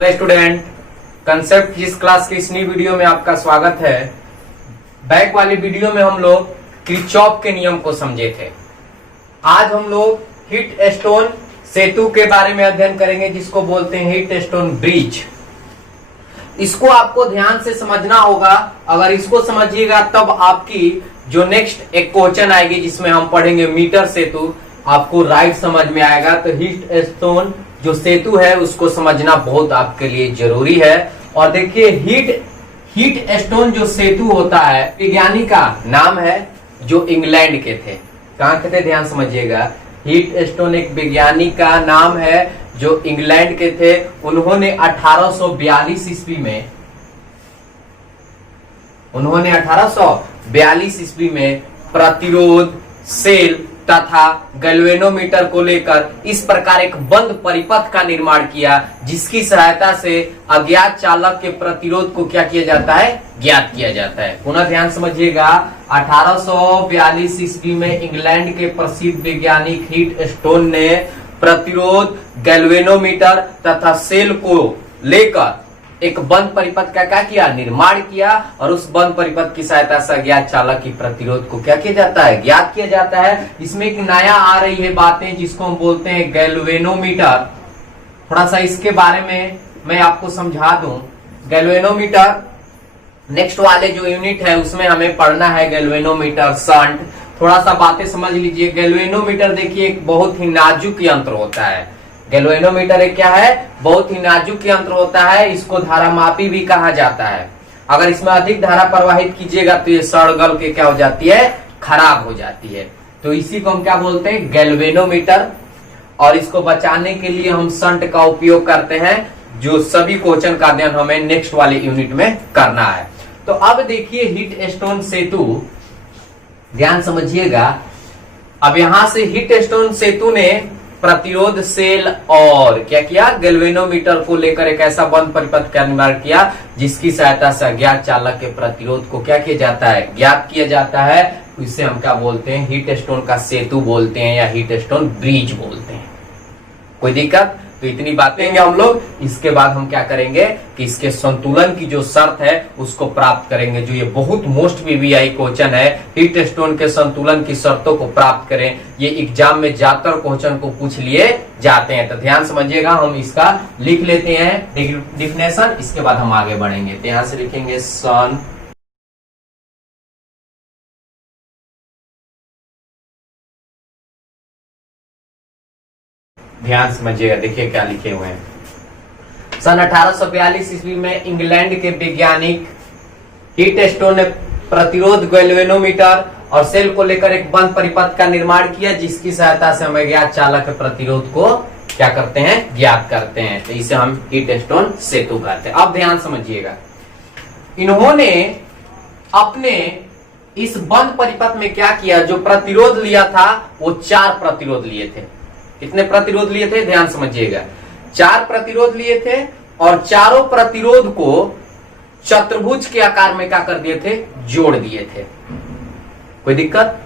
Student, concept physics class की इस नई वीडियो में आपका स्वागत है। बैक वाली वीडियो में हम लोग किरचॉफ के नियम को समझे थे। आज हम लोग हीट स्टोन सेतु के बारे में अध्ययन करेंगे, जिसको बोलते हैं हीट स्टोन ब्रिज। इसको आपको ध्यान से समझना होगा। अगर इसको समझिएगा तब आपकी जो नेक्स्ट एक क्वेश्चन आएगी जिसमें हम पढ़ेंगे मीटर सेतु, आपको राइट समझ में आएगा। तो हीट स्टोन जो सेतु है उसको समझना बहुत आपके लिए जरूरी है। और देखिए हीट स्टोन जो सेतु होता है, वैज्ञानिक का नाम है जो इंग्लैंड के थे। कहां के थे, ध्यान समझिएगा। हीट स्टोन एक वैज्ञानिक का नाम है जो इंग्लैंड के थे। उन्होंने 1842 ईस्वी में प्रतिरोध, सेल तथा गैल्वेनोमीटर को लेकर इस प्रकार एक बंद परिपथ का निर्माण किया, जिसकी सहायता से अज्ञात चालक के प्रतिरोध को क्या किया जाता है, ज्ञात किया जाता है। पुनः ध्यान समझिएगा, 1842 ईस्वी में इंग्लैंड के प्रसिद्ध वैज्ञानिक हीट स्टोन ने प्रतिरोध, गैल्वेनोमीटर तथा सेल को लेकर एक बंद परिपथ का क्या किया, निर्माण किया। और उस बंद परिपथ की सहायता से अज्ञात चालक की प्रतिरोध को क्या किया जाता है, ज्ञात किया जाता है। इसमें एक नया आ रही है बातें जिसको हम बोलते हैं गैल्वेनोमीटर। थोड़ा सा इसके बारे में मैं आपको समझा दूं। गैल्वेनोमीटर नेक्स्ट वाले जो यूनिट है उसमें हमें पढ़ना है गैल्वेनोमीटर, शंट। थोड़ा सा बातें समझ लीजिए। गैल्वेनोमीटर देखिए एक बहुत ही नाजुक यंत्र होता है। गैल्वेनोमीटर एक क्या है, बहुत ही नाजुक यंत्र होता है। इसको धारामापी भी कहा जाता है। अगर इसमें अधिक धारा प्रवाहित कीजिएगा तो ये सड़ गल के क्या हो जाती है, खराब हो जाती है। तो इसी को हम क्या बोलते हैं, गैल्वेनोमीटर। और इसको बचाने के लिए हम शंट का उपयोग करते हैं, जो सभी क्वेश्चन का अध्ययन हमें नेक्स्ट वाले यूनिट में करना है। तो अब देखिए हीट स्टोन सेतु, ध्यान समझिएगा। अब यहां से हीट स्टोन सेतु ने प्रतिरोध, सेल और क्या किया, गैल्वेनोमीटर को लेकर एक ऐसा बंद परिपथ का निर्माण किया, जिसकी सहायता से अज्ञात चालक के प्रतिरोध को क्या किया जाता है, ज्ञात किया जाता है। इसे हम क्या बोलते हैं, हीट स्टोन का सेतु बोलते हैं या हीट स्टोन ब्रिज बोलते हैं। कोई दिक्कत? तो इतनी बातें हम लोग। इसके बाद हम क्या करेंगे कि इसके संतुलन की जो शर्त है उसको प्राप्त करेंगे, जो ये बहुत मोस्ट वीवीआई क्वेश्चन है। हीट स्टोन के संतुलन की शर्तों को प्राप्त करें, ये एग्जाम में ज्यादातर क्वेश्चन को पूछ लिए जाते हैं। तो ध्यान समझिएगा, हम इसका लिख लेते हैं डिफिनेशन, इसके बाद हम आगे बढ़ेंगे। तो यहां से लिखेंगे सन, ध्यान समझिएगा, देखिए क्या लिखे हुए हैं। सन 1842 ईस्वी में इंग्लैंड के वैज्ञानिक हीट स्टोन ने प्रतिरोध, गैल्वेनोमीटर और सेल को लेकर एक बंद परिपथ का निर्माण किया, जिसकी सहायता से हम अज्ञात चालक के प्रतिरोध को क्या करते हैं, ज्ञात करते हैं। तो इसे हम हीट स्टोन सेतु कहते हैं। अब ध्यान समझिएगा, इन्होंने अपने इस बंद परिपथ में क्या किया, जो प्रतिरोध लिया था वो 4 प्रतिरोध लिए थे। कितने प्रतिरोध लिए थे, ध्यान समझिएगा, 4 प्रतिरोध लिए थे। और चारों प्रतिरोध को चतुर्भुज के आकार में क्या कर दिए थे, जोड़ दिए थे। कोई दिक्कत?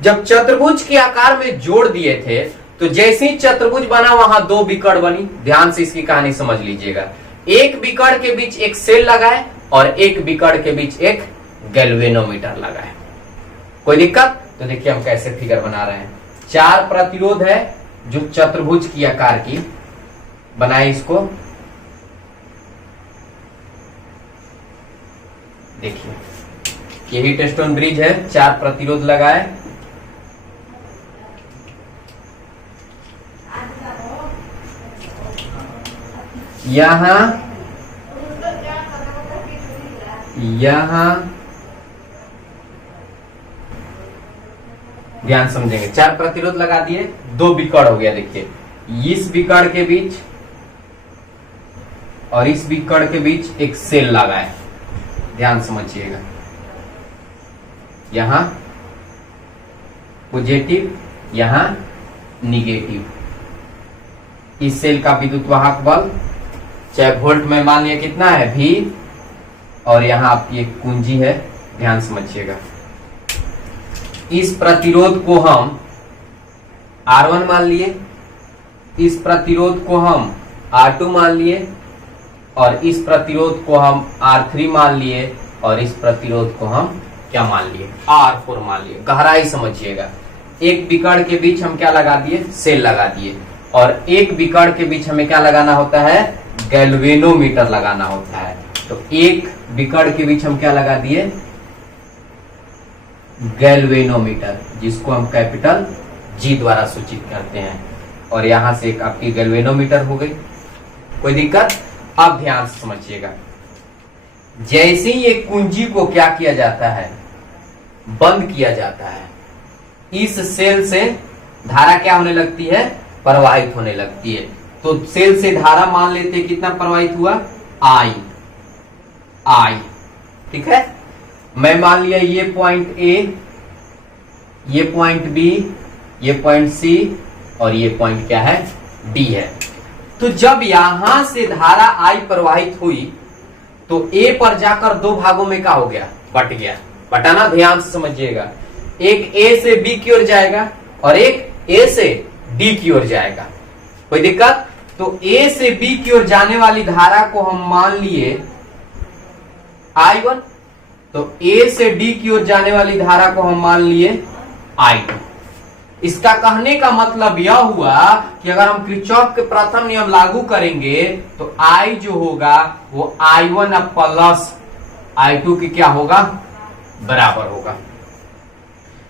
जब चतुर्भुज के आकार में जोड़ दिए थे तो जैसे ही चतुर्भुज बना वहां 2 विकर्ण बनी। ध्यान से इसकी कहानी समझ लीजिएगा। एक विकर्ण के बीच एक सेल लगाए और एक विकर्ण के बीच एक गैल्वेनोमीटर लगाए। कोई दिक्कत? तो देखिए हम कैसे फिगर बना रहे हैं। 4 प्रतिरोध है जो चतुर्भुज की आकार की बनाए। इसको देखिए, ये हीट स्टोन ब्रिज है, 4 प्रतिरोध लगाए। यहां ध्यान समझेंगे, 4 प्रतिरोध लगा दिए, 2 विकर्ण हो गया। देखिए, इस विकर्ण के बीच और इस विकर्ण के बीच एक सेल लगाए। ध्यान समझिएगा, यहां पॉजिटिव, यहां निगेटिव। इस सेल का विद्युत वाहक बल चाहे वोल्ट में मान लिया कितना है, V, और यहां आपकी एक कुंजी है। ध्यान समझिएगा, इस प्रतिरोध को हम R1 मान लिए, इस प्रतिरोध को हम R2 मान लिए, और इस प्रतिरोध को हम R3 मान लिए और इस प्रतिरोध को हम क्या मान लिए, R4 मान लिए। गहराई समझिएगा, एक बिकड़ के बीच हम क्या लगा दिए, सेल लगा दिए, और एक बिकड़ के बीच हमें क्या लगाना होता है, गैल्वेनोमीटर लगाना होता है। तो एक बिकड़ के बीच हम क्या लगा दिए, गैल्वेनोमीटर, जिसको हम कैपिटल G द्वारा सूचित करते हैं, और यहां से एक आपकी गैल्वेनोमीटर हो गई। कोई दिक्कत? अब ध्यान से समझिएगा, जैसे ही एक कुंजी को क्या किया जाता है, बंद किया जाता है, इस सेल से धारा क्या होने लगती है, प्रवाहित होने लगती है। तो सेल से धारा मान लेते हैं कितना प्रवाहित हुआ, I। ठीक है, मैं मान लिया ये पॉइंट A, ये पॉइंट B, ये पॉइंट C और ये पॉइंट क्या है, D है। तो जब यहां से धारा I प्रवाहित हुई तो A पर जाकर दो भागों में क्या हो गया, बट गया। बटाना ध्यान से समझिएगा, एक A से B की ओर जाएगा और एक A से D की ओर जाएगा। कोई दिक्कत? तो A से B की ओर जाने वाली धारा को हम मान लिए I1, तो A से D की ओर जाने वाली धारा को हम मान लिए I2। इसका कहने का मतलब यह हुआ कि अगर हम किरचॉफ के प्रथम नियम लागू करेंगे तो I जो होगा वो I1 प्लस I2 की क्या होगा, बराबर होगा।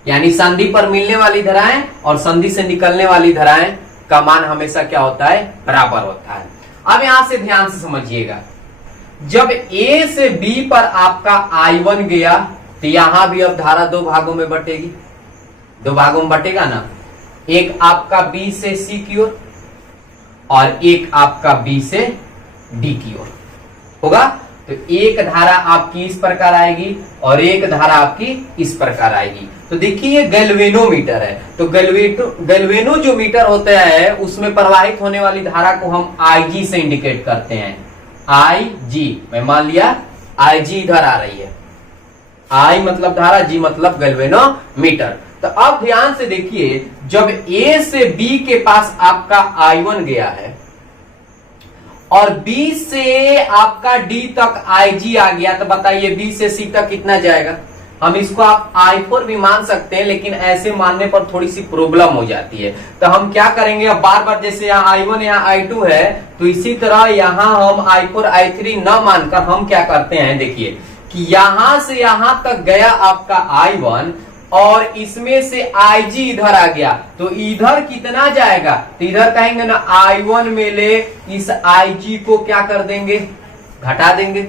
यानी संधि पर मिलने वाली धाराएं और संधि से निकलने वाली धाराएं का मान हमेशा क्या होता है, बराबर होता है। अब यहां से ध्यान से समझिएगा, जब A से B पर आपका I1 गया तो यहां भी अब धारा दो भागों में बटेगी, दो भागों में बटेगा ना, एक आपका B से C की ओर और एक आपका B से D की ओर होगा। तो एक धारा आपकी इस प्रकार आएगी और एक धारा आपकी इस प्रकार आएगी। तो देखिए ये गैल्वेनोमीटर है, तो गैल्वेनो जो मीटर होता है उसमें प्रवाहित होने वाली धारा को हम IG से इंडिकेट करते हैं। IG, मैं मान लिया IG इधर आ रही है, I मतलब धारा, G मतलब गैल्वेनोमीटर। तो अब ध्यान से देखिए, जब A से B के पास आपका I1 गया है और B से आपका D तक IG आ गया, तो बताइए B से C तक कितना जाएगा। हम इसको आप I4 भी मान सकते हैं, लेकिन ऐसे मानने पर थोड़ी सी प्रॉब्लम हो जाती है। तो हम क्या करेंगे, अब बार बार जैसे यहाँ I1 यहाँ I2 है, तो इसी तरह यहाँ हम I4 I3 न मानकर हम क्या करते हैं, देखिए कि यहां से यहां तक गया आपका I1 और इसमें से IG इधर आ गया, तो इधर कितना जाएगा, तो इधर कहेंगे ना I1 में ले, इस IG को क्या कर देंगे, घटा देंगे,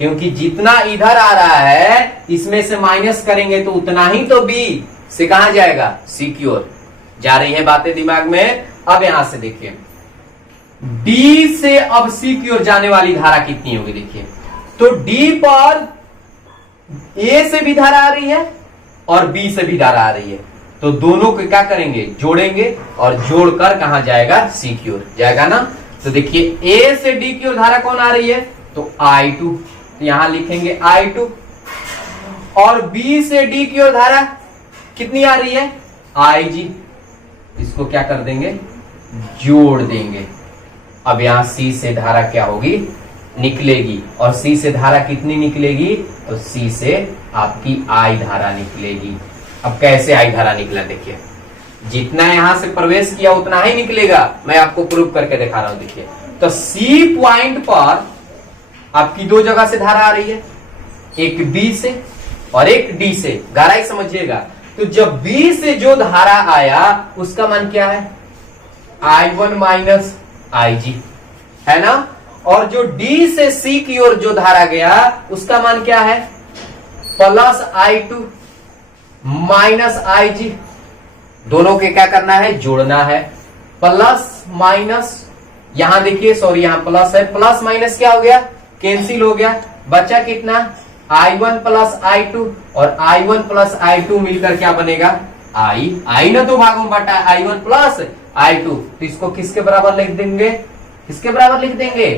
क्योंकि जितना इधर आ रहा है इसमें से माइनस करेंगे तो उतना ही तो B से कहां जाएगा, C की ओर जा रही है बातें दिमाग में। अब यहां से देखिए, D से अब C की ओर जाने वाली धारा कितनी होगी, देखिए तो D पर A से भी धारा आ रही है और B से भी धारा आ रही है, तो दोनों को क्या करेंगे, जोड़ेंगे और जोड़कर कहां जाएगा, C की ओर जाएगा ना। तो देखिए A से D की ओर धारा कौन आ रही है, तो I2, तो यहां लिखेंगे I2, और B से D की ओर धारा कितनी आ रही है, IG, इसको क्या कर देंगे, जोड़ देंगे। अब यहां C से धारा क्या होगी, निकलेगी, और C से धारा कितनी निकलेगी, तो C से आपकी I धारा निकलेगी। अब कैसे I धारा निकला, देखिए जितना यहां से प्रवेश किया उतना ही निकलेगा, मैं आपको प्रूव करके दिखा रहा हूं। देखिए तो C पॉइंट पर आपकी दो जगह से धारा आ रही है, एक B से और एक D से। गहराई समझिएगा, तो जब B से जो धारा आया उसका मान क्या है, I1 माइनस IG है ना, और जो D से C की ओर जो धारा गया उसका मान क्या है, प्लस I2 माइनस IG। दोनों के क्या करना है, जोड़ना है, प्लस माइनस, यहां देखिए सॉरी यहां प्लस है, प्लस माइनस क्या हो गया, कैंसिल हो गया, बचा कितना, I1 प्लस I2, और I1 प्लस I2 मिलकर क्या बनेगा, I ना दो भागों में बटा I1 प्लस I2, तो इसको किसके बराबर लिख देंगे, किसके बराबर लिख देंगे,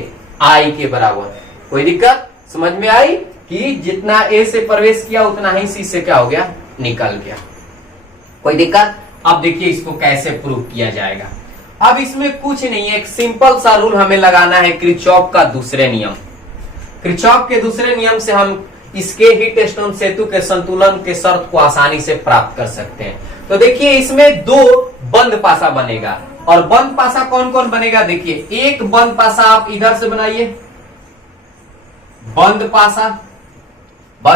I के बराबर। कोई दिक्कत समझ में आई कि जितना A से प्रवेश किया उतना ही C से क्या हो गया, निकल गया। कोई दिक्कत? अब देखिए इसको कैसे प्रूव किया जाएगा। अब इसमें कुछ नहीं है, एक सिंपल सा रूल हमें लगाना है, किरचॉफ का दूसरे नियम। किरचॉफ के दूसरे नियम से हम इसके हीट स्टोन सेतु के संतुलन के शर्त को आसानी से प्राप्त कर सकते हैं। तो देखिए इसमें दो बंद पासा बनेगा, और बंद पासा कौन कौन बनेगा, देखिए एक बंद पासा आप इधर से बनाइए, बंद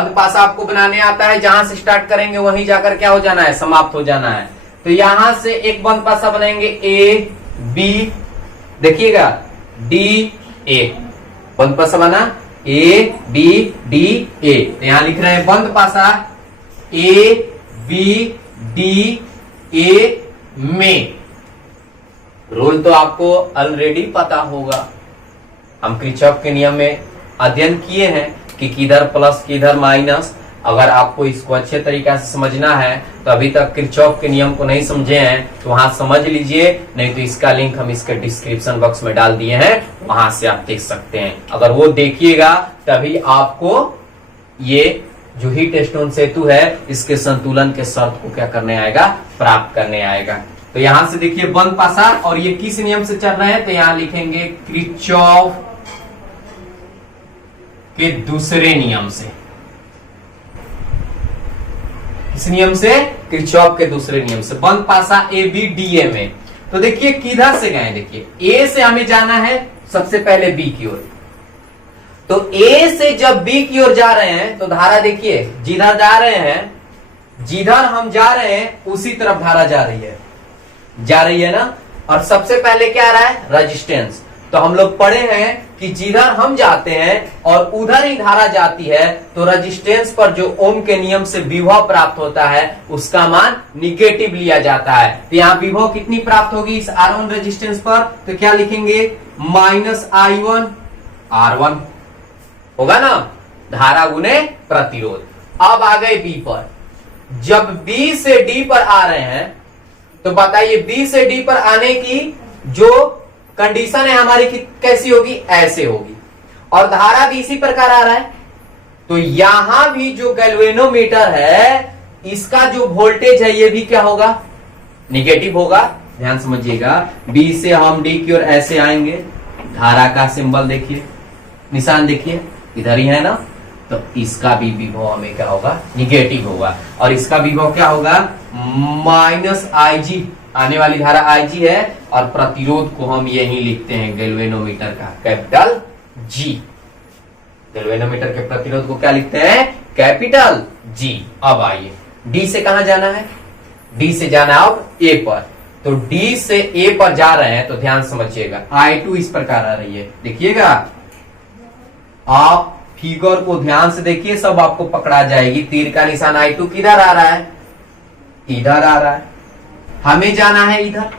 पासा आपको बनाने आता है, जहां से स्टार्ट करेंगे वहीं जाकर क्या हो जाना है, समाप्त हो जाना है। तो यहां से एक बंद पासा बनाएंगे ए बी, देखिएगा डी ए, बंद पासा बना ए बी डी ए। तो यहां लिख रहे हैं बंद पासा ए बी डी ए में। रूल तो आपको ऑलरेडी पता होगा, हम किरचॉफ के नियम में अध्ययन किए हैं कि किधर प्लस किधर माइनस। अगर आपको इसको अच्छे तरीके से समझना है तो अभी तक किरचॉफ के नियम को नहीं समझे हैं तो वहां समझ लीजिए, नहीं तो इसका लिंक हम इसके डिस्क्रिप्शन बॉक्स में डाल दिए हैं, वहां से आप देख सकते हैं। अगर वो देखिएगा तभी आपको ये जो हीट स्टोन सेतु है इसके संतुलन के शर्त को क्या करने आएगा, प्राप्त करने आएगा। तो यहां से देखिए बंद पासा, और ये किस नियम से चल रहे हैं, तो यहां लिखेंगे किरचॉफ के दूसरे नियम से। किस नियम से, किरचॉफ के दूसरे नियम से। बंद पासा ए बी डी ए में। तो देखिए किधर से गए, देखिए ए से हमें जाना है सबसे पहले बी की ओर। तो ए से जब बी की ओर जा रहे हैं तो धारा देखिए जिधर जा रहे हैं, जिधर हम जा रहे हैं उसी तरफ धारा जा रही है ना। और सबसे पहले क्या आ रहा है, रेजिस्टेंस। तो हम लोग पढ़े हैं कि जिधर हम जाते हैं और उधर ही धारा जाती है तो रेजिस्टेंस पर जो ओम के नियम से विभव प्राप्त होता है उसका मान निगेटिव लिया जाता है। तो यहाँ विभव कितनी प्राप्त होगी इस R1 रेजिस्टेंस पर, तो क्या लिखेंगे -I1 R1 होगा ना, धारा गुने प्रतिरोध। अब आ गए बी पर, जब बी से डी पर आ रहे हैं तो बताइए बी से डी पर आने की जो कंडीशन है हमारी कैसी होगी, ऐसे होगी, और धारा भी इसी प्रकार आ रहा है। तो यहां भी जो गैल्वेनोमीटर है इसका जो वोल्टेज है ये भी क्या होगा, निगेटिव होगा। ध्यान समझिएगा, बी से हम डी की ओर ऐसे आएंगे, धारा का सिंबल देखिए, निशान देखिए इधर ही है ना, तो इसका भी विभव हमें क्या होगा, निगेटिव होगा। और इसका विभव क्या होगा, -Ig, आने वाली धारा Ig है, और प्रतिरोध को हम यही लिखते हैं गैल्वेनोमीटर का कैपिटल G। गैल्वेनोमीटर के प्रतिरोध को क्या लिखते हैं, कैपिटल G। अब आइए D से कहां जाना है, D से जाना है अब A पर। तो D से A पर जा रहे हैं तो ध्यान समझिएगा, I2 इस प्रकार आ रही है, देखिएगा आप फिगर को ध्यान से देखिए, सब आपको पकड़ा जाएगी। तीर का निशान I2 किधर आ रहा है, इधर आ रहा है, हमें जाना है इधर,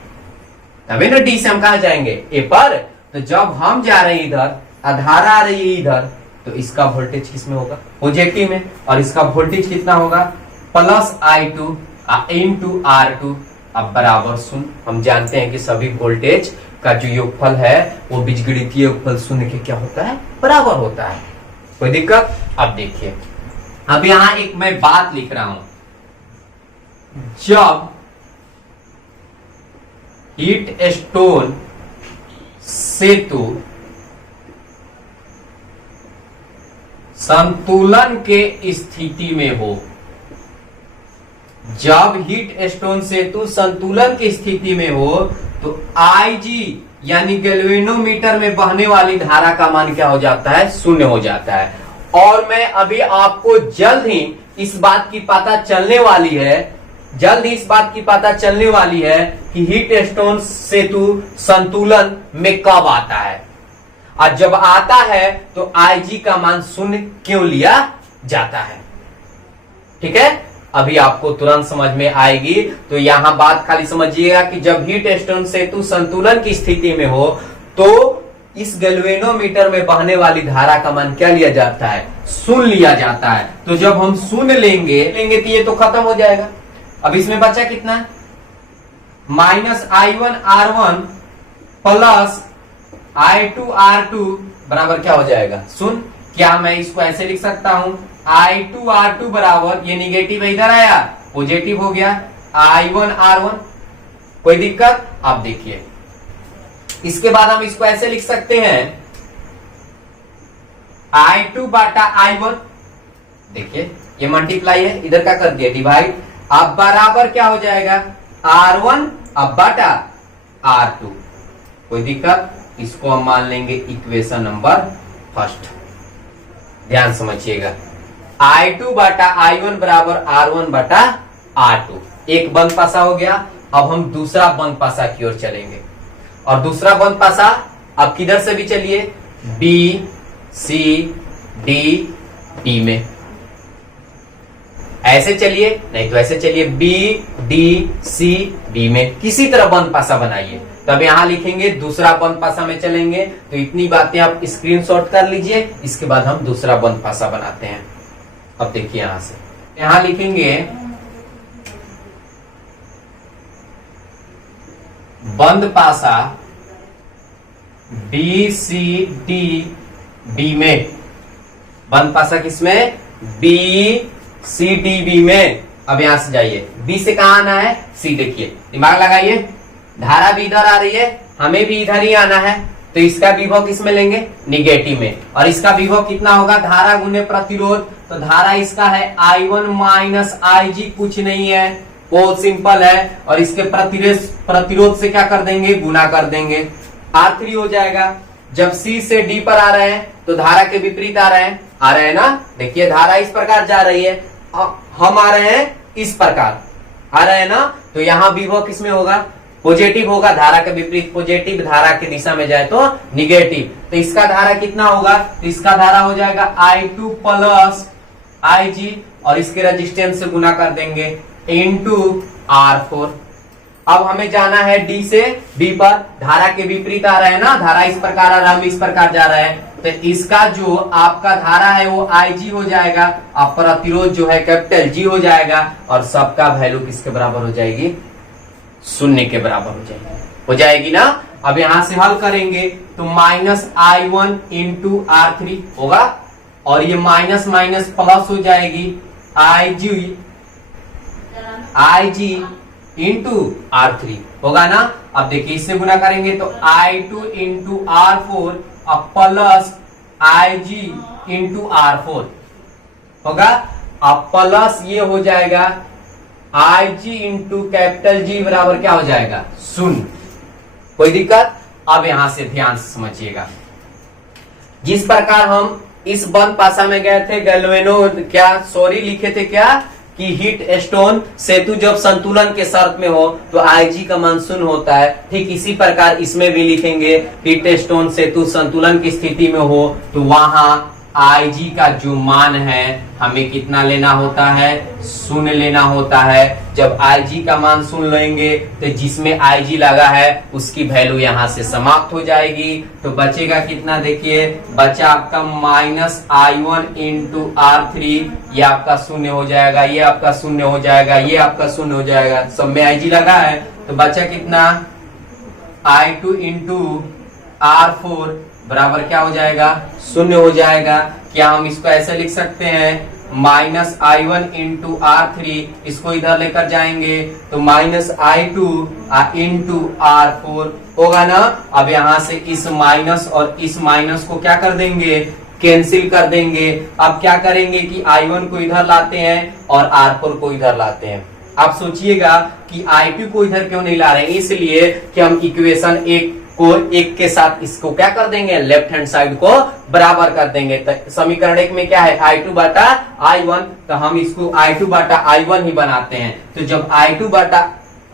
तभी ना डी से हम कहा जाएंगे, ए पर। तो जब हम जा रहे हैं इधर, धारा आ रही है इधर, तो इसका वोल्टेज किसमें होगा, पॉजिटिव में, और इसका वोल्टेज कितना होगा, +I2 × R2 अब बराबर 0। हम जानते हैं कि सभी वोल्टेज का जो योगफल है वो बीजगणितीय योगफल 0 के क्या होता है, बराबर होता है। कोई दिक्कत। अब देखिए, अब यहां एक मैं बात लिख रहा हूं, जब हीट स्टोन सेतु संतुलन के स्थिति में हो, जब हीट स्टोन सेतु संतुलन की स्थिति में हो तो Ig यानी गैल्वेनोमीटर में बहने वाली धारा का मान क्या हो जाता है, 0 हो जाता है। और मैं अभी आपको जल्द ही इस बात की पता चलने वाली है, जल्द ही इस बात की पता चलने वाली है कि हीट स्टोन सेतु संतुलन में कब आता है, और जब आता है तो Ig का मान 0 क्यों लिया जाता है। ठीक है, अभी आपको तुरंत समझ में आएगी। तो यहां बात खाली समझिएगा कि जब हीट स्टोन सेतु संतुलन की स्थिति में हो तो इस गैल्वेनोमीटर में बहने वाली धारा का मान क्या लिया जाता है, 0 लिया जाता है। तो जब हम 0 लेंगे तो ये तो खत्म हो जाएगा। अब इसमें बचा कितना, -I1 R1 +I2 R2 बराबर क्या हो जाएगा, 0। क्या मैं इसको ऐसे लिख सकता हूं, I2 R2 बराबर, ये निगेटिव इधर आया, पॉजिटिव हो गया, I1 R1। कोई दिक्कत। अब देखिए इसके बाद हम इसको ऐसे लिख सकते हैं I2 बाटा I1। देखिए ये मल्टीप्लाई है, इधर क्या कर दिया डिवाइड। अब बराबर क्या हो जाएगा R1 अब बाटा R2। कोई दिक्कत? इसको हम मान लेंगे इक्वेशन नंबर फर्स्ट। ध्यान समझिएगा, I2 बाटा I1 बराबर R1 बाटा R2। एक बंद पासा हो गया। अब हम दूसरा बंद पासा की ओर चलेंगे, और दूसरा बंद पासा अब किधर से भी चलिए, B C D B में। ऐसे चलिए, नहीं तो ऐसे चलिए, B D C B में किसी तरह बंद पासा बनाइए। तब यहां लिखेंगे, दूसरा बंद पासा में चलेंगे। तो इतनी बातें आप स्क्रीनशॉट कर लीजिए, इसके बाद हम दूसरा बंद पासा बनाते हैं। अब देखिए यहां से, यहां लिखेंगे बंद पासा B C D B में। बंद पासा किसमें? B C D B में। अब यहां से जाइए, B से कहां आना है, C। देखिए दिमाग लगाइए, धारा भी इधर आ रही है, हमें भी इधर ही आना है। तो इसका विभव किस में लेंगे, निगेटिव में। और इसका विभव कितना होगा, धारा गुने प्रतिरोध। तो धारा इसका है I1 माइनस IG, कुछ नहीं है, बहुत सिंपल है। और इसके प्रतिरोध से क्या कर देंगे, गुना कर देंगे, R3 हो जाएगा। जब C से D पर आ रहे हैं तो धारा के विपरीत आ रहे हैं ना। देखिए धारा इस प्रकार जा रही है, हम आ रहे हैं इस प्रकार आ रहे हैं ना। तो यहां विभव किसमें होगा, पॉजिटिव होगा। धारा के विपरीत पॉजिटिव, धारा की दिशा में जाए तो निगेटिव। तो इसका धारा कितना होगा, तो इसका धारा हो जाएगा I2 प्लस IG, और इसके रेजिस्टेंस से गुना कर देंगे इंटू R4। अब हमें जाना है D से B पर, धारा के विपरीत आ रहा है ना, धारा इस प्रकार आ रहा है, हम इस प्रकार जा रहे हैं। तो इसका जो आपका धारा है वो IG हो जाएगा, अब प्रतिरोध जो है कैपिटल G हो जाएगा, और सबका वैल्यू किसके बराबर हो जाएगी, शून्य के बराबर हो जाएगी ना। अब यहां से हल करेंगे तो माइनस I1 इंटू R3 होगा, और ये माइनस माइनस प्लस हो जाएगी IG इंटू R3 होगा ना। अब देखिए इससे गुना करेंगे तो I2 इंटू R4 अब प्लस IG इंटू R4 होगा। अब प्लस ये हो जाएगा IG इंटू कैपिटल G बराबर क्या हो जाएगा, शून्य। कोई दिक्कत? अब यहां से ध्यान से समझिएगा, जिस प्रकार हम इस बंद पासा में गए थे, लिखे थे क्या कि हीट स्टोन सेतु जब संतुलन के शर्त में हो तो IG का मान शून्य होता है। ठीक इसी प्रकार इसमें भी लिखेंगे, हीट स्टोन सेतु संतुलन की स्थिति में हो तो वहां IG का जो मान है हमें कितना लेना होता है, शून्य लेना होता है। जब IG का मान शून्य लेंगे तो जिसमें IG लगा है उसकी वैल्यू यहां से समाप्त हो जाएगी। तो बचेगा कितना, देखिए बचा आपका माइनस I1 इंटू R3, ये आपका शून्य हो जाएगा, ये आपका शून्य हो जाएगा, ये आपका शून्य हो जाएगा, सब में IG लगा है। तो बचा कितना, I2 इंटू R4 बराबर क्या हो जाएगा, शून्य हो जाएगा। क्या हम इसको ऐसे लिख सकते हैं, माइनस I1 इंटू R3, इसको इधर लेकर जाएंगे तो माइनस I2 इंटू R4 होगा ना। अब यहां से इस माइनस और इस माइनस को क्या कर देंगे, कैंसिल कर देंगे। अब क्या करेंगे कि I1 को इधर लाते हैं और R4 को इधर लाते हैं। आप सोचिएगा कि I2 को इधर क्यों नहीं ला रहे हैं, इसलिए कि हम इक्वेशन एक के साथ इसको क्या कर देंगे, लेफ्ट हैंड साइड को बराबर कर देंगे। तो समीकरण एक में क्या है, I2 बाटा I1, तो हम इसको I2 बाटा I1 ही बनाते हैं। तो जब I2 बाटा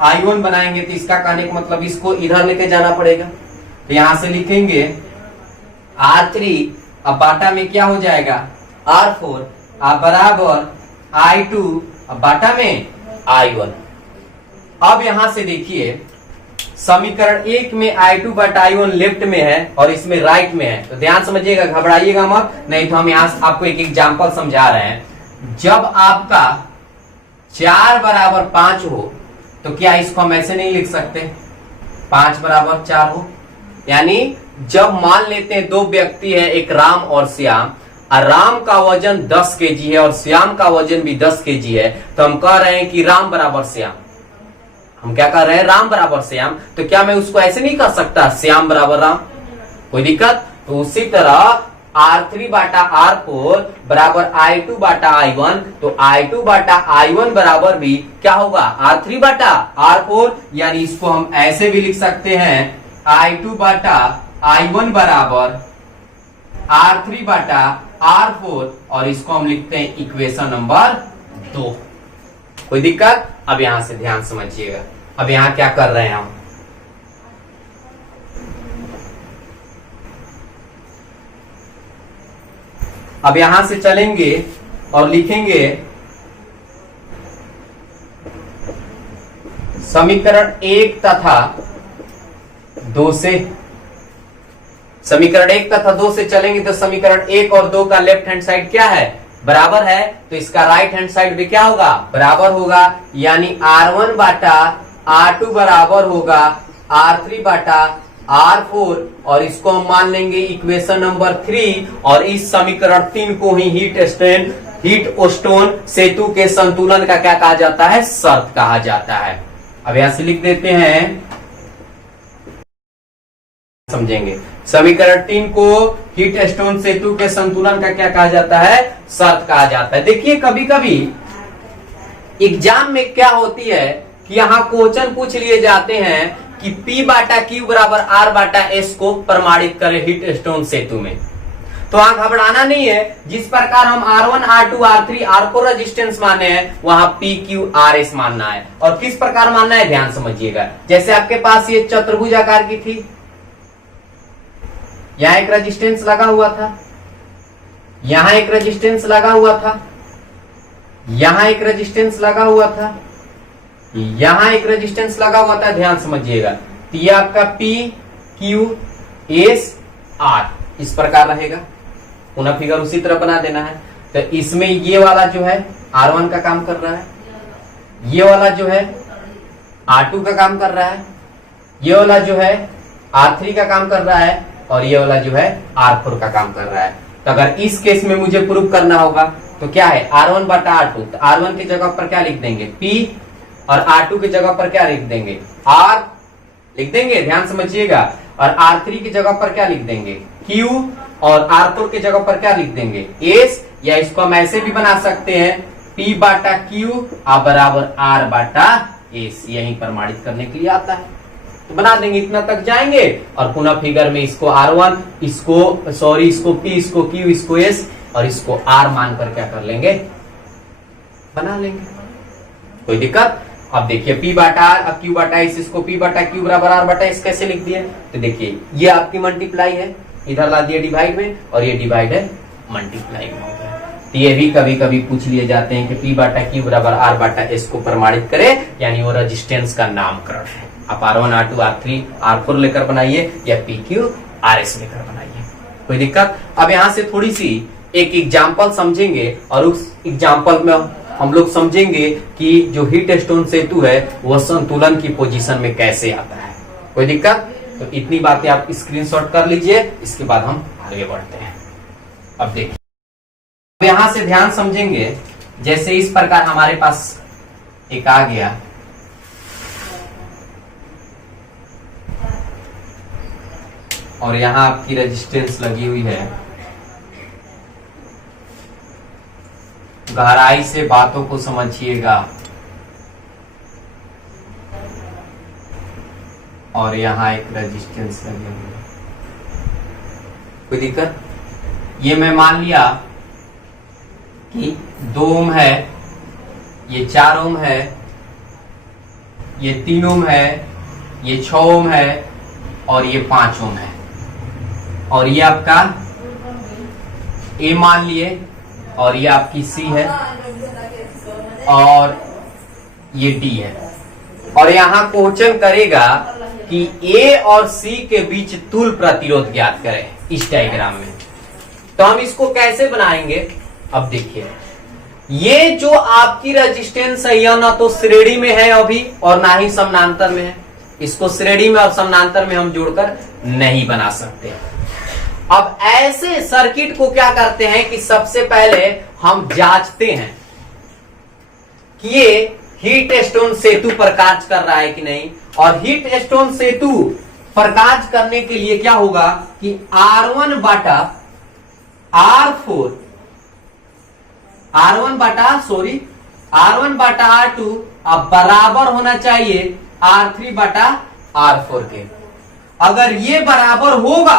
I1 बनाएंगे तो इसका कहने का मतलब इसको इधर लेके जाना पड़ेगा। तो यहां से लिखेंगे R3 अब बाटा में क्या हो जाएगा, R4 अब बराबर I2 अब बाटा में I1। अब यहां से देखिए समीकरण एक में I2 बटा I1 लेफ्ट में है और इसमें राइट में है। तो ध्यान समझिएगा, घबराइएगा मत, नहीं तो हम यहां आपको एक एग्जांपल समझा रहे हैं। जब आपका 4 बराबर 5 हो तो क्या इसको हम ऐसे नहीं लिख सकते, 5 बराबर 4 हो। यानी जब मान लेते हैं दो व्यक्ति है, एक राम और श्याम, राम का वजन 10 केजी है और श्याम का वजन भी 10 केजी है, तो हम कह रहे हैं कि राम बराबर श्याम। हम क्या कर रहे हैं, राम बराबर श्याम, तो क्या मैं उसको ऐसे नहीं कर सकता, श्याम बराबर राम, कोई दिक्कत। तो उसी तरह R3 बाटा R4 बराबर I2 बाटा I1, तो I2 बाटा I1 बराबर भी क्या होगा, R3 बाटा R4, यानी इसको हम ऐसे भी लिख सकते हैं I2 बाटा I1 बराबर R3 बाटा R4, और इसको हम लिखते हैं इक्वेशन नंबर 2। कोई दिक्कत। अब यहां से ध्यान समझिएगा, अब यहां क्या कर रहे हैं हम, अब यहां से चलेंगे और लिखेंगे समीकरण 1 तथा 2 से, समीकरण 1 तथा 2 से चलेंगे तो समीकरण 1 और 2 का लेफ्ट हैंड साइड क्या है, बराबर है, तो इसका राइट हैंड साइड भी क्या होगा, बराबर होगा, यानी R1 बाटा R2 बराबर होगा R3 बाटा R4, और इसको हम मान लेंगे इक्वेशन नंबर 3, और इस समीकरण 3 को ही हीट ओस्टोन सेतु के संतुलन का क्या कहा जाता है, शर्त कहा जाता है। अब यहां से लिख देते हैं, समझेंगे, समीकरण 3 को हीट स्टोन सेतु के संतुलन का क्या कहा जाता है, शर्त कहा जाता है। देखिए कभी कभी एग्जाम में क्या होती है कि यहाँ क्वेश्चन पूछ लिए जाते हैं कि P बाटा Q बराबर R बाटा S को प्रमाणित करें हीट स्टोन सेतु में, तो वहां घबराना नहीं है। जिस प्रकार हम R1 R2 R3 R4 resistance माने हैं, वहां P Q R S मानना है। और किस प्रकार मानना है, ध्यान समझिएगा। जैसे आपके पास ये चतुर्भुज आकार की थी, यहां एक रेजिस्टेंस लगा हुआ था, यहां एक रेजिस्टेंस लगा हुआ था, यहां एक रेजिस्टेंस लगा हुआ था, यहां एक रेजिस्टेंस लगा हुआ था, ध्यान समझिएगा। तो ये आपका P Q S R इस प्रकार रहेगा। पुनः फिगर उसी तरह बना देना है। तो इसमें ये वाला जो है R1 का काम कर रहा है, ये वाला जो है R2 का काम कर रहा है, ये वाला जो है R3 का काम कर रहा है, और ये वाला जो है R4 का काम कर रहा है। तो अगर इस केस में मुझे प्रूव करना होगा तो क्या है, R1 बटा R2, तो R1 की जगह पर क्या लिख देंगे, P, और R2 की जगह पर क्या लिख देंगे, R लिख देंगे, ध्यान समझिएगा। और R3 की जगह पर क्या लिख देंगे, Q, और R4 की जगह पर क्या लिख देंगे, S, या इसको हम ऐसे भी बना सकते हैं P बाटा Q बराबर R बाटा S, यही प्रमाणित करने के लिए आता है। तो बना देंगे, इतना तक जाएंगे, और पुनः फिगर में इसको R1, इसको P, इसको Q, इसको S, और इसको R मानकर क्या कर लेंगे, बना लेंगे, कोई दिक्कत। अब देखिए P बाटा R, अब Q बाटा S, इसको P बाटा Q बराबर R बाटा S कैसे लिख दिए, तो देखिए ये आपकी मल्टीप्लाई है, इधर ला दिया डिवाइड में, और ये डिवाइड है मल्टीप्लाई में हो गया। तो ये भी कभी कभी पूछ लिए जाते हैं कि P बाटा Q बराबर R बाटा S को प्रमाणित करे, यानी वो रेजिस्टेंस का नामकरण है। आप R1 R2 R3 R4 लेकर बनाइए, या PQ RS लेकर बनाइए, कोई दिक्कत। अब यहाँ से थोड़ी सी एक एग्जाम्पल समझेंगे, और उस एग्जाम्पल में हम लोग समझेंगे कि जो हीट स्टोन सेतु है वह संतुलन की पोजीशन में कैसे आता है, कोई दिक्कत। तो इतनी बातें आप स्क्रीनशॉट कर लीजिए, इसके बाद हम आगे बढ़ते हैं। अब देखिए, अब यहां से ध्यान समझेंगे, जैसे इस प्रकार हमारे पास एक आ गया, और यहां आपकी रेजिस्टेंस लगी हुई है। गहराई से बातों को समझिएगा, और यहां एक रेजिस्टेंस लगी हुई है, कोई दिक्कत। ये मैं मान लिया कि 2 ओम है, ये 4 ओम है, ये 3 ओम है, ये 6 ओम है, और ये 5 ओम है, और ये आपका A मान लिए, और ये आपकी C है, और ये D है। और यहां क्वेश्चन करेगा कि A और C के बीच तुल्य प्रतिरोध ज्ञात करें इस डायग्राम में। तो हम इसको कैसे बनाएंगे, अब देखिए, ये जो आपकी रेजिस्टेंस है यह ना तो श्रेणी में है अभी, और ना ही समानांतर में है। इसको श्रेणी में और समानांतर में हम जोड़कर नहीं बना सकते। अब ऐसे सर्किट को क्या करते हैं कि सबसे पहले हम जांचते हैं कि ये हीट स्टोन सेतु पर कार्य कर रहा है कि नहीं। और हीट स्टोन सेतु पर कार्य करने के लिए क्या होगा कि R1 बाटा R4 R1 बाटा R2 अब बराबर होना चाहिए R3 बाटा R4 के। अगर ये बराबर होगा,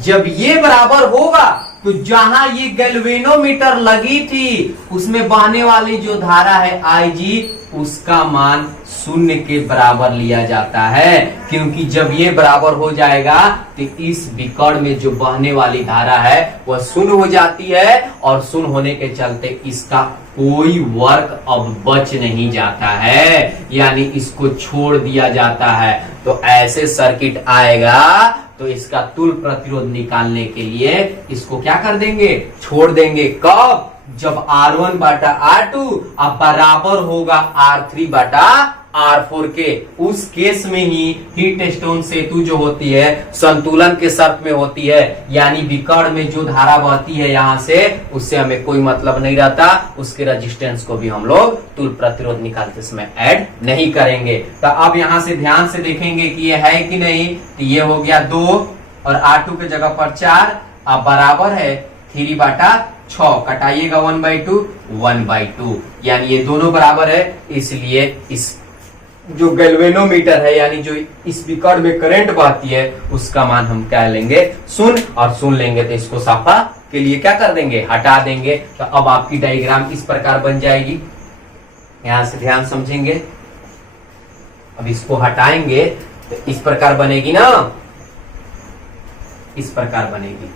जब ये बराबर होगा तो जहां ये गैल्वेनोमीटर लगी थी उसमें बहने वाली जो धारा है IG, उसका मान शून्य के बराबर लिया जाता है। क्योंकि जब ये बराबर हो जाएगा तो इस बिकड़ में जो बहने वाली धारा है वह शून्य हो जाती है, और शून्य होने के चलते इसका कोई वर्क अब बच नहीं जाता है, यानी इसको छोड़ दिया जाता है। तो ऐसे सर्किट आएगा तो इसका तुल्य प्रतिरोध निकालने के लिए इसको क्या कर देंगे, छोड़ देंगे। कब? जब R1 बाटा R2 अब बराबर होगा R3 बाटा R4 के। उस केस में ही हीट स्टोन सेतु जो होती है संतुलन के शर्त में होती है, यानी बिकड़ में जो धारा बहती है यहां से, उससे हमें कोई मतलब नहीं रहता, उसके रेजिस्टेंस को भी हम लोग तुल्य प्रतिरोध निकालते समय ऐड नहीं करेंगे। तो अब यहां से ध्यान से देखेंगे कि ये है कि नहीं। तो ये हो गया 2 और R2 के जगह पर 4 अब बराबर है 3 बाटा 6, कटाइएगा 1/2, यानी ये दोनों बराबर है। इसलिए इस जो गैल्वेनोमीटर है, यानी जो इस बिकड़ में करंट बहती है, उसका मान हम क्या लेंगे, शून्य। और शून्य लेंगे तो इसको साफा के लिए क्या कर देंगे, हटा देंगे। तो अब आपकी डायग्राम इस प्रकार बन जाएगी। यहां से ध्यान समझेंगे। अब इसको हटाएंगे तो इस प्रकार बनेगी ना, इस प्रकार बनेगी।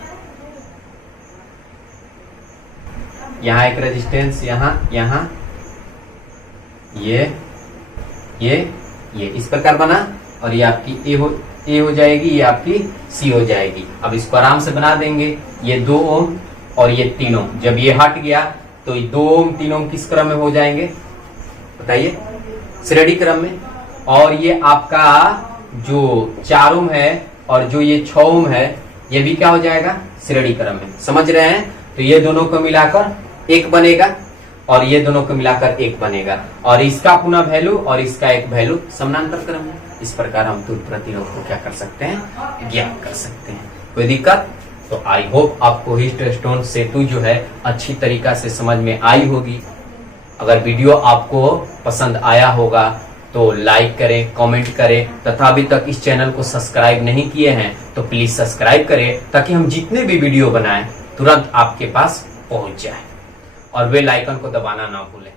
यहां एक रेजिस्टेंस, यहां ये इस प्रकार बना, और ये आपकी ए हो जाएगी, ये आपकी सी हो जाएगी। अब इसको आराम से बना देंगे। ये 2 ओम और ये 3 ओम, जब ये हट गया तो 2 ओम 3 ओम किस क्रम में हो जाएंगे बताइए, श्रेणी क्रम में। और ये आपका जो 4 ओम है और जो ये 6 ओम है, ये भी क्या हो जाएगा, श्रेणी क्रम में। समझ रहे हैं? तो ये दोनों को मिलाकर 1 बनेगा और ये दोनों को मिलाकर 1 बनेगा, और इसका पुनः वैल्यू और इसका एक वैल्यू समानांतर क्रम में। इस प्रकार हम तुल्य प्रतिरोध को क्या कर सकते हैं, ज्ञात कर सकते हैं। कोई दिक्कत? तो आई होप आपको हीट स्टोन सेतु जो है अच्छी तरीका से समझ में आई होगी। अगर वीडियो आपको पसंद आया होगा तो लाइक करें, कमेंट करें, तथा अभी तक इस चैनल को सब्सक्राइब नहीं किए हैं तो प्लीज सब्सक्राइब करें, ताकि हम जितने भी वीडियो बनाएं तुरंत आपके पास पहुंच जाए। और बेल आइकन को दबाना ना भूलें।